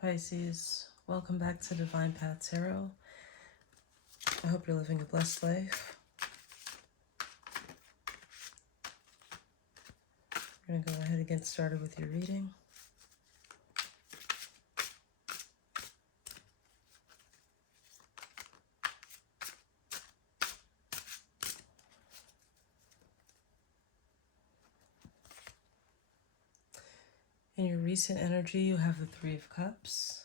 Pisces, welcome back to Divine Path Tarot. I hope you're living a blessed life. We're going to go ahead and get started with your reading. In your recent energy, you have the Three of Cups,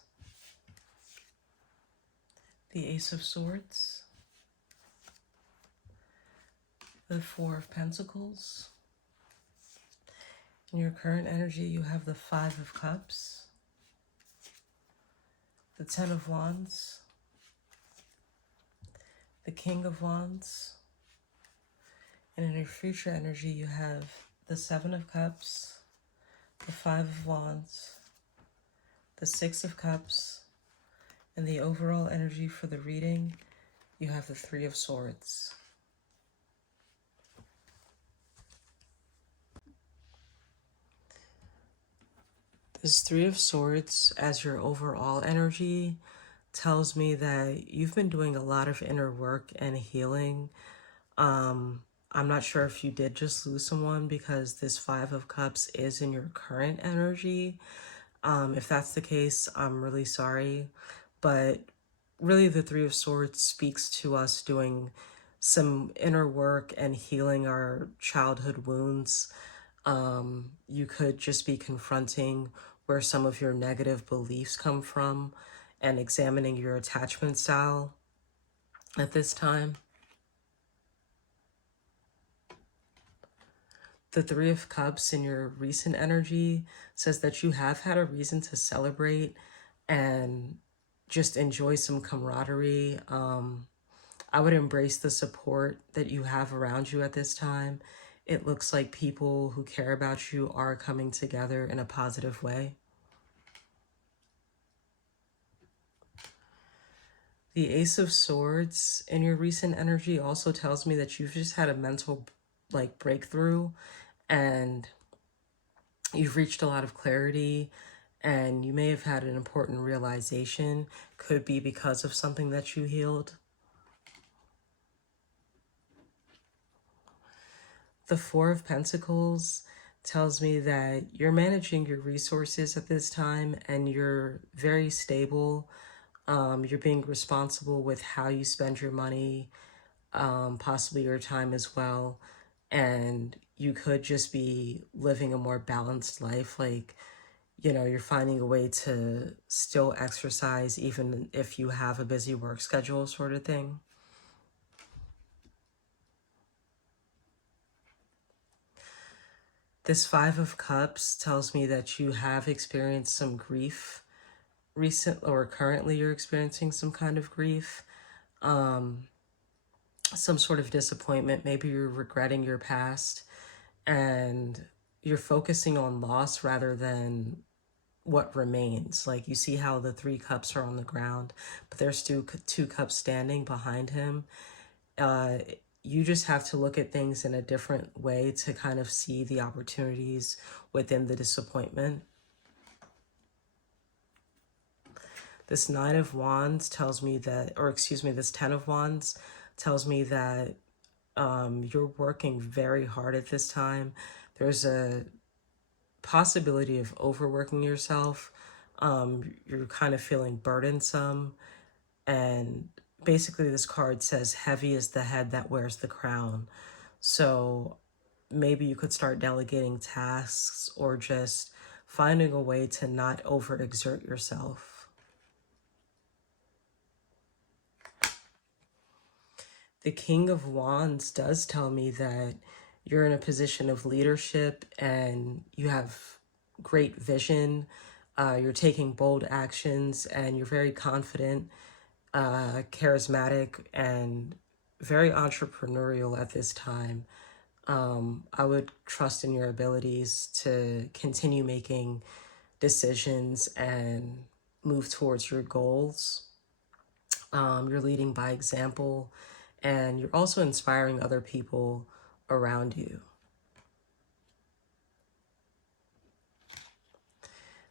the Ace of Swords, the Four of Pentacles. In your current energy, you have the Five of Cups, the Ten of Wands, the King of Wands, and in your future energy, you have the Seven of Cups, the Five of Wands, the Six of Cups, and the overall energy for the reading, you have the Three of Swords. This Three of Swords, as your overall energy, tells me that you've been doing a lot of inner work and healing. I'm not sure if you did just lose someone, because this Five of Cups is in your current energy. If that's the case, I'm really sorry. But really, the Three of Swords speaks to us doing some inner work and healing our childhood wounds. You could just be confronting where some of your negative beliefs come from and examining your attachment style at this time. The Three of Cups in your recent energy says that you have had a reason to celebrate and just enjoy some camaraderie. I would embrace the support that you have around you at this time. It looks like people who care about you are coming together in a positive way. The Ace of Swords in your recent energy also tells me that you've just had a mental breakthrough, and you've reached a lot of clarity, and you may have had an important realization. Could be because of something that you healed. The Four of Pentacles tells me that you're managing your resources at this time, and you're very stable. You're being responsible with how you spend your money, possibly your time as well. And you could just be living a more balanced life. You're finding a way to still exercise even if you have a busy work schedule, sort of thing. This Five of Cups tells me that you have experienced some grief currently you're experiencing some kind of grief, some sort of disappointment. Maybe you're regretting your past and you're focusing on loss rather than what remains. Like, you see how the Three Cups are on the ground, but there's still two cups standing behind him. You just have to look at things in a different way to kind of see the opportunities within the disappointment. This Nine of Wands tells me that, this Ten of Wands tells me that you're working very hard at this time. There's a possibility of overworking yourself. You're kind of feeling burdensome. And basically this card says, heavy is the head that wears the crown. So maybe you could start delegating tasks or just finding a way to not overexert yourself. The King of Wands does tell me that you're in a position of leadership and you have great vision. You're taking bold actions and you're very confident, charismatic, and very entrepreneurial at this time. I would trust in your abilities to continue making decisions and move towards your goals. You're leading by example, and you're also inspiring other people around you.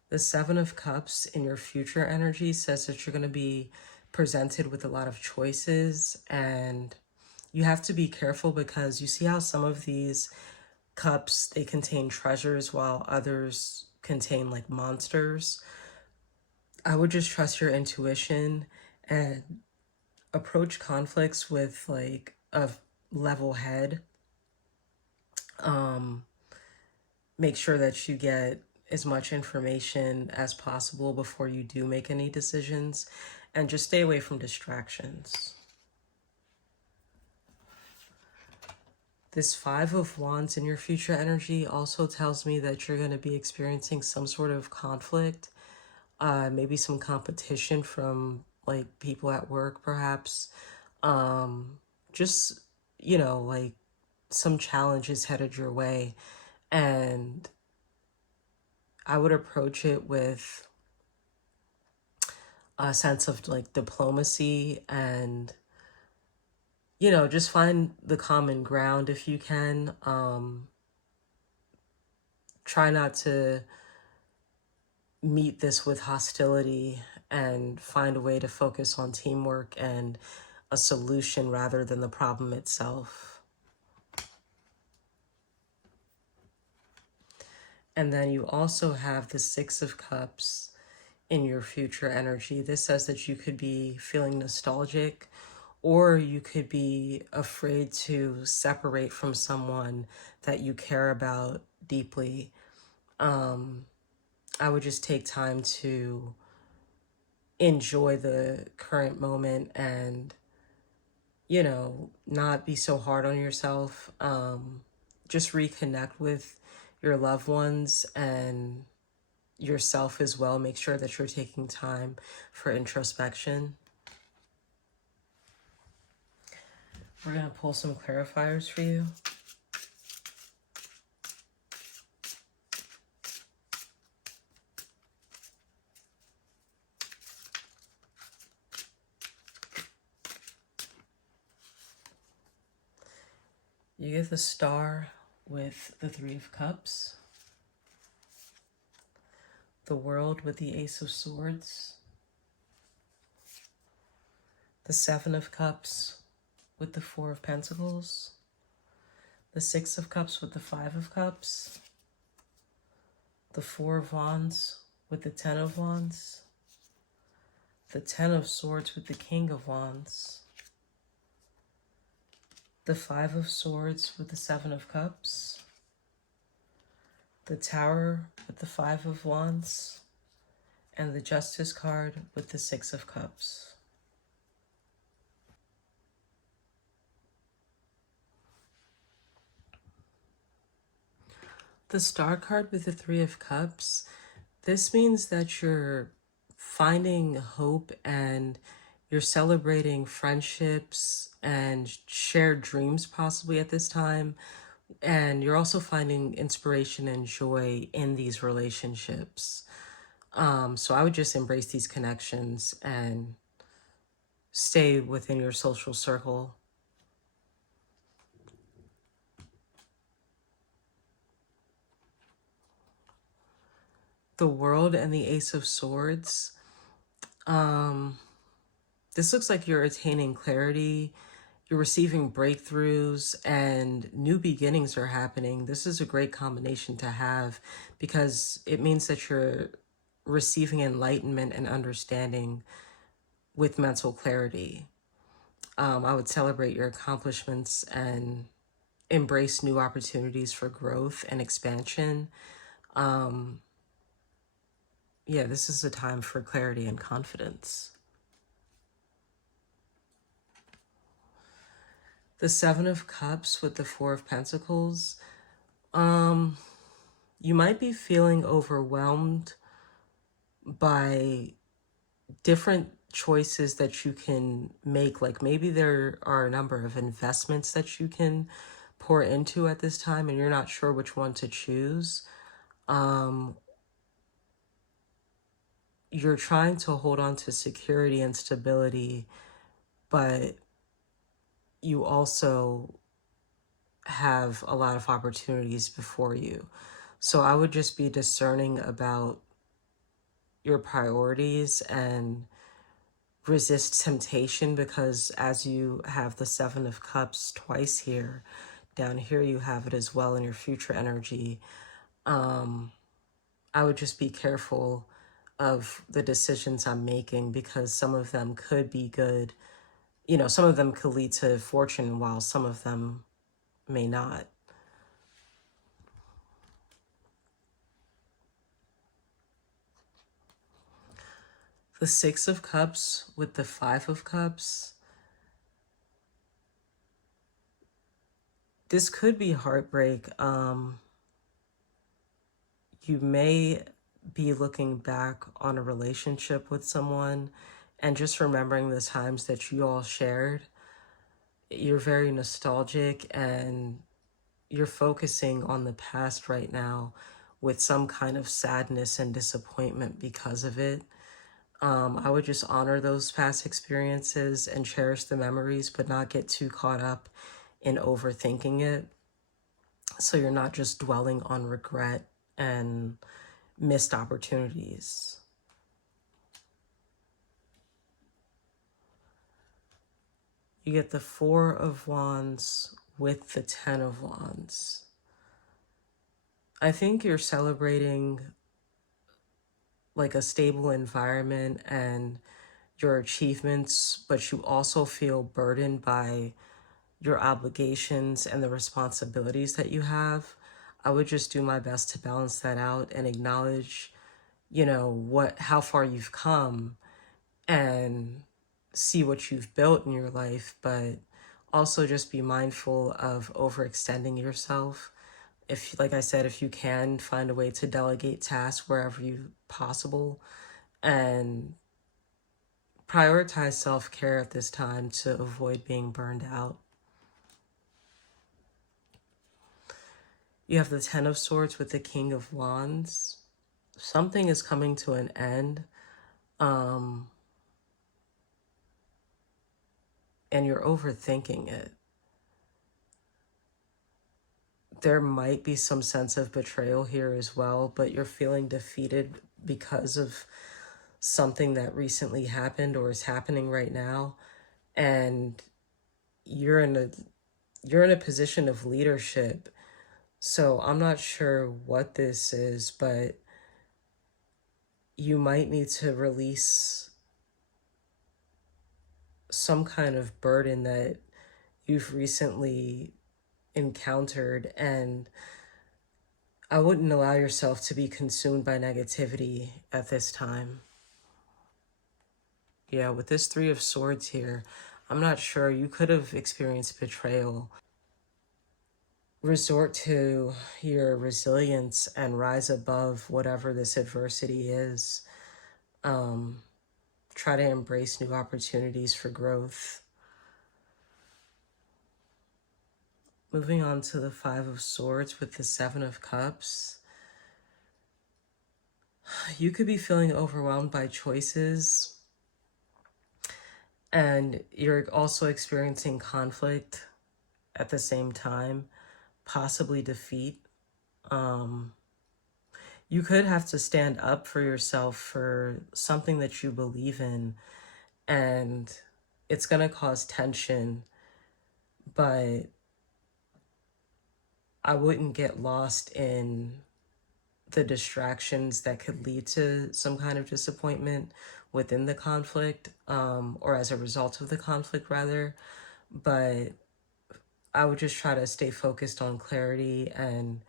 The Seven of Cups in your future energy says that you're going to be presented with a lot of choices, and you have to be careful because you see how some of these cups, they contain treasures while others contain like monsters. I would just trust your intuition and approach conflicts with like a level head. Um, Make sure that you get as much information as possible before you do make any decisions, and just stay away from distractions. This Five of Wands in your future energy also tells me that you're going to be experiencing some sort of conflict, maybe some competition from like people at work, perhaps. Just, like some challenges headed your way. And I would approach it with a sense of like diplomacy and, just find the common ground if you can. Try not to meet this with hostility and find a way to focus on teamwork and a solution rather than the problem itself. And then you also have the Six of Cups in your future energy. This says that you could be feeling nostalgic, or you could be afraid to separate from someone that you care about deeply. I would just take time to enjoy the current moment and, not be so hard on yourself. Just reconnect with your loved ones and yourself as well. Make sure that you're taking time for introspection. We're going to pull some clarifiers for you. You get the Star with the Three of Cups, the World with the Ace of Swords, the Seven of Cups with the Four of Pentacles, the Six of Cups with the Five of Cups, the Four of Wands with the Ten of Wands, the Ten of Swords with the King of Wands, the Five of Swords with the Seven of Cups, the Tower with the Five of Wands, and the Justice card with the Six of Cups. The Star card with the Three of Cups, this means that you're finding hope and you're celebrating friendships and shared dreams possibly at this time. And you're also finding inspiration and joy in these relationships. So I would just embrace these connections and stay within your social circle. The World and the Ace of Swords. This looks like you're attaining clarity, you're receiving breakthroughs, and new beginnings are happening. This is a great combination to have because it means that you're receiving enlightenment and understanding with mental clarity. I would celebrate your accomplishments and embrace new opportunities for growth and expansion. Yeah, this is a time for clarity and confidence. The Seven of Cups with the Four of Pentacles. You might be feeling overwhelmed by different choices that you can make. Like maybe there are a number of investments that you can pour into at this time and you're not sure which one to choose. You're trying to hold on to security and stability, but you also have a lot of opportunities before you. So I would just be discerning about your priorities and resist temptation, because as you have the Seven of Cups twice here, down here you have it as well in your future energy. I would just be careful of the decisions I'm making, because some of them could be good. You know, some of them could lead to fortune while some of them may not. The Six of Cups with the Five of Cups. This could be heartbreak. You may be looking back on a relationship with someone and just remembering the times that you all shared. You're very nostalgic and you're focusing on the past right now with some kind of sadness and disappointment because of it. I would just honor those past experiences and cherish the memories, but not get too caught up in overthinking it. So you're not just dwelling on regret and missed opportunities. You get the Four of Wands with the Ten of Wands. I think you're celebrating like a stable environment and your achievements, but you also feel burdened by your obligations and the responsibilities that you have. I would just do my best to balance that out and acknowledge, how far you've come and see what you've built in your life, but also just be mindful of overextending yourself. If, like I said, if you can find a way to delegate tasks wherever you possible, and prioritize self-care at this time to avoid being burned out. You have the Ten of Swords with the King of Wands. Something is coming to an end. And you're overthinking it. There might be some sense of betrayal here as well, but you're feeling defeated because of something that recently happened or is happening right now. And you're in a position of leadership. So I'm not sure what this is, but you might need to release some kind of burden that you've recently encountered, and I wouldn't allow yourself to be consumed by negativity at this time. Yeah, with this Three of Swords here, I'm not sure. You could have experienced betrayal. Resort to your resilience and rise above whatever this adversity is. Try to embrace new opportunities for growth. Moving on to the Five of Swords with the Seven of Cups. You could be feeling overwhelmed by choices, and you're also experiencing conflict at the same time, possibly defeat. You could have to stand up for yourself for something that you believe in, and it's going to cause tension, but I wouldn't get lost in the distractions that could lead to some kind of disappointment within the conflict, or as a result of the conflict, rather. But I would just try to stay focused on clarity and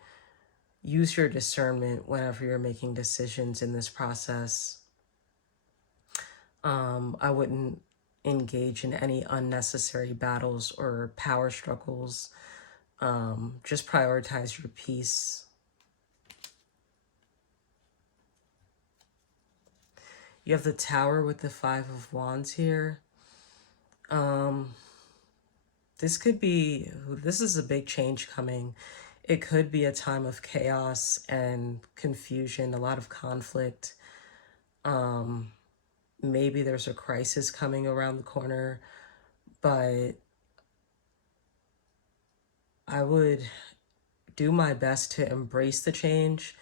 use your discernment whenever you're making decisions in this process. I wouldn't engage in any unnecessary battles or power struggles. Just prioritize your peace. You have the Tower with the Five of Wands here. This is a big change coming. It could be a time of chaos and confusion, a lot of conflict. Maybe there's a crisis coming around the corner, but I would do my best to embrace the change.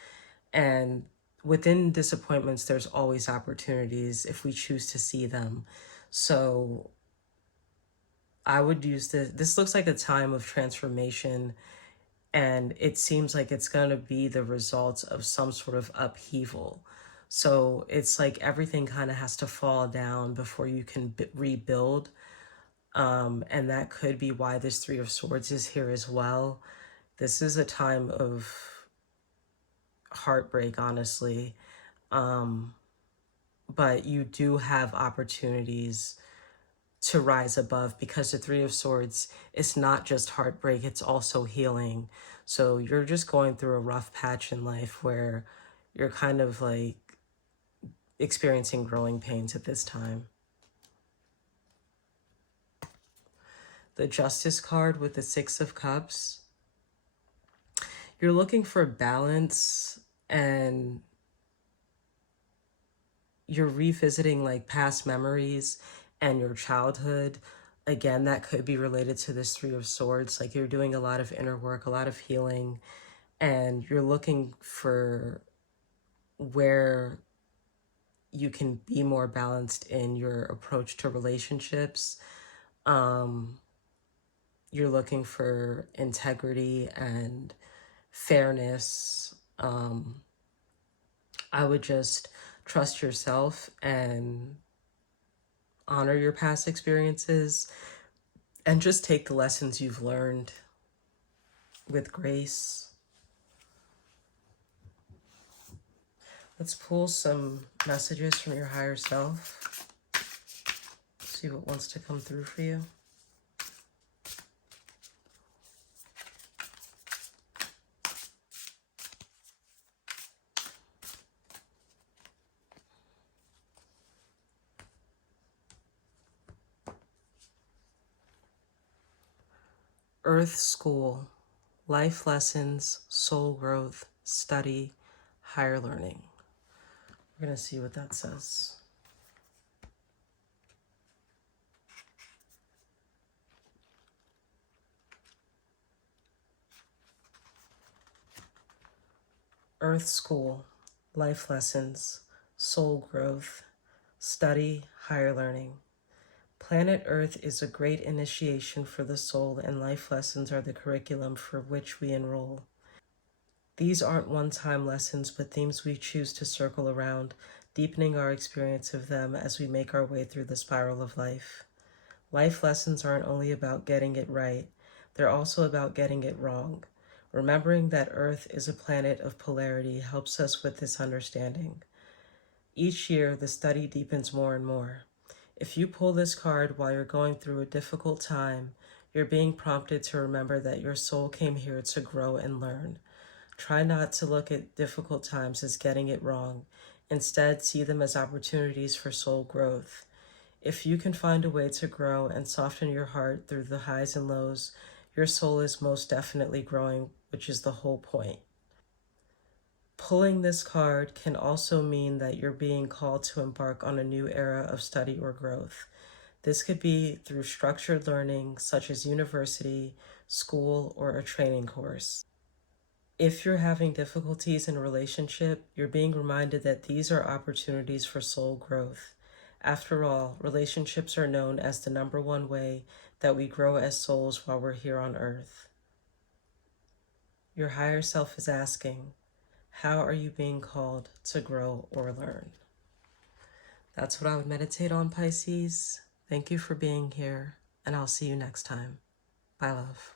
And within disappointments, there's always opportunities if we choose to see them. So I would use this. This looks like a time of transformation, and it seems like it's going to be the results of some sort of upheaval. So it's like everything kind of has to fall down before you can rebuild. And that could be why this Three of Swords is here as well. This is a time of heartbreak, honestly. But you do have opportunities to rise above, because the Three of Swords is not just heartbreak, it's also healing. So you're just going through a rough patch in life where you're kind of like experiencing growing pains at this time. The Justice card with the Six of Cups. You're looking for balance, and you're revisiting like past memories and your childhood. Again, that could be related to this Three of Swords. Like you're doing a lot of inner work, a lot of healing, and you're looking for where you can be more balanced in your approach to relationships. You're looking for integrity and fairness. I would just trust yourself and honor your past experiences and just take the lessons you've learned with grace. Let's pull some messages from your higher self. See what wants to come through for you. Earth School, life lessons, soul growth, study, higher learning. We're going to see what that says. Earth School, life lessons, soul growth, study, higher learning. Planet Earth is a great initiation for the soul, and life lessons are the curriculum for which we enroll. These aren't one-time lessons, but themes we choose to circle around, deepening our experience of them as we make our way through the spiral of life. Life lessons aren't only about getting it right, they're also about getting it wrong. Remembering that Earth is a planet of polarity helps us with this understanding. Each year, the study deepens more and more. If you pull this card while you're going through a difficult time, you're being prompted to remember that your soul came here to grow and learn. Try not to look at difficult times as getting it wrong. Instead, see them as opportunities for soul growth. If you can find a way to grow and soften your heart through the highs and lows, your soul is most definitely growing, which is the whole point. Pulling this card can also mean that you're being called to embark on a new era of study or growth. This could be through structured learning, such as university, school, or a training course. If you're having difficulties in a relationship, you're being reminded that these are opportunities for soul growth. After all, relationships are known as the #1 way that we grow as souls while we're here on earth. Your higher self is asking, how are you being called to grow or learn? That's what I would meditate on, Pisces. Thank you for being here, and I'll see you next time. Bye, love.